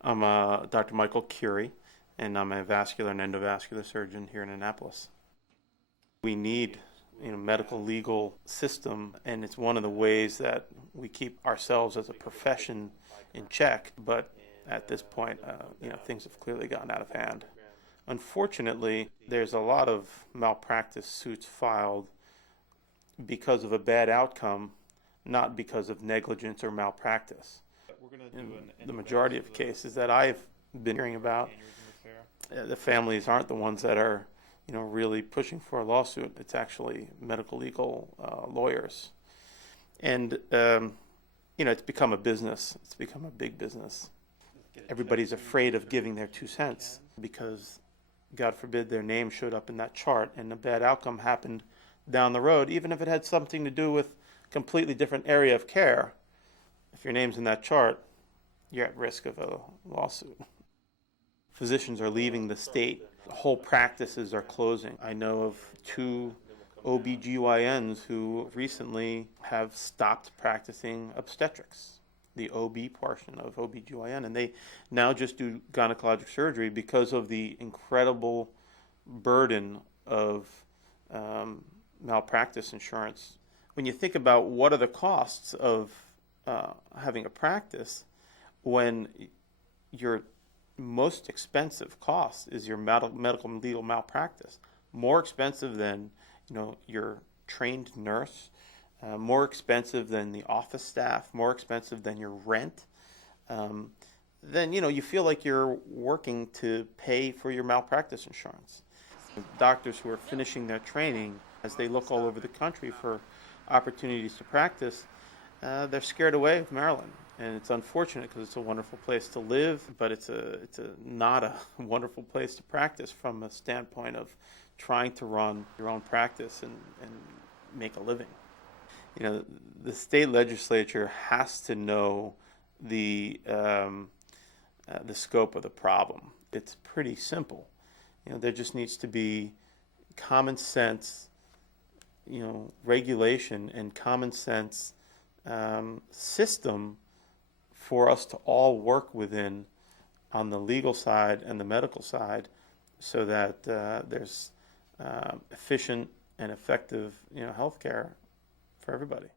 I'm Dr. Michael Curi, and I'm a vascular and endovascular surgeon here in Annapolis. We need, medical legal system, and it's one of the ways that we keep ourselves as a profession in check. But at this point, things have clearly gotten out of hand. Unfortunately, there's a lot of malpractice suits filed because of a bad outcome, not because of negligence or malpractice. In the majority of cases that I've been hearing about, the families aren't the ones that are, really pushing for a lawsuit. It's actually medical legal lawyers, and it's become a business. It's become a big business. Everybody's afraid of giving their 2 cents because, God forbid, their name showed up in that chart and a bad outcome happened down the road, even if it had something to do with a completely different area of care. If your name's in that chart, you're at risk of a lawsuit. Physicians are leaving the state. Whole practices are closing. I know of 2 OBGYNs who recently have stopped practicing obstetrics, the OB portion of OBGYN, and they now just do gynecologic surgery because of the incredible burden of malpractice insurance. When you think about what are the costs of having a practice, when your most expensive cost is your medical legal malpractice, more expensive than your trained nurse, more expensive than the office staff, more expensive than your rent, then you feel like you're working to pay for your malpractice insurance. Doctors who are finishing their training, as they look all over the country for opportunities to practice, they're scared away of Maryland, and it's unfortunate because it's a wonderful place to live, but it's not a wonderful place to practice from a standpoint of trying to run your own practice and make a living. The state legislature has to know the scope of the problem. It's pretty simple. There just needs to be common sense, regulation and common sense system for us to all work within on the legal side and the medical side, so that there's efficient and effective healthcare for everybody.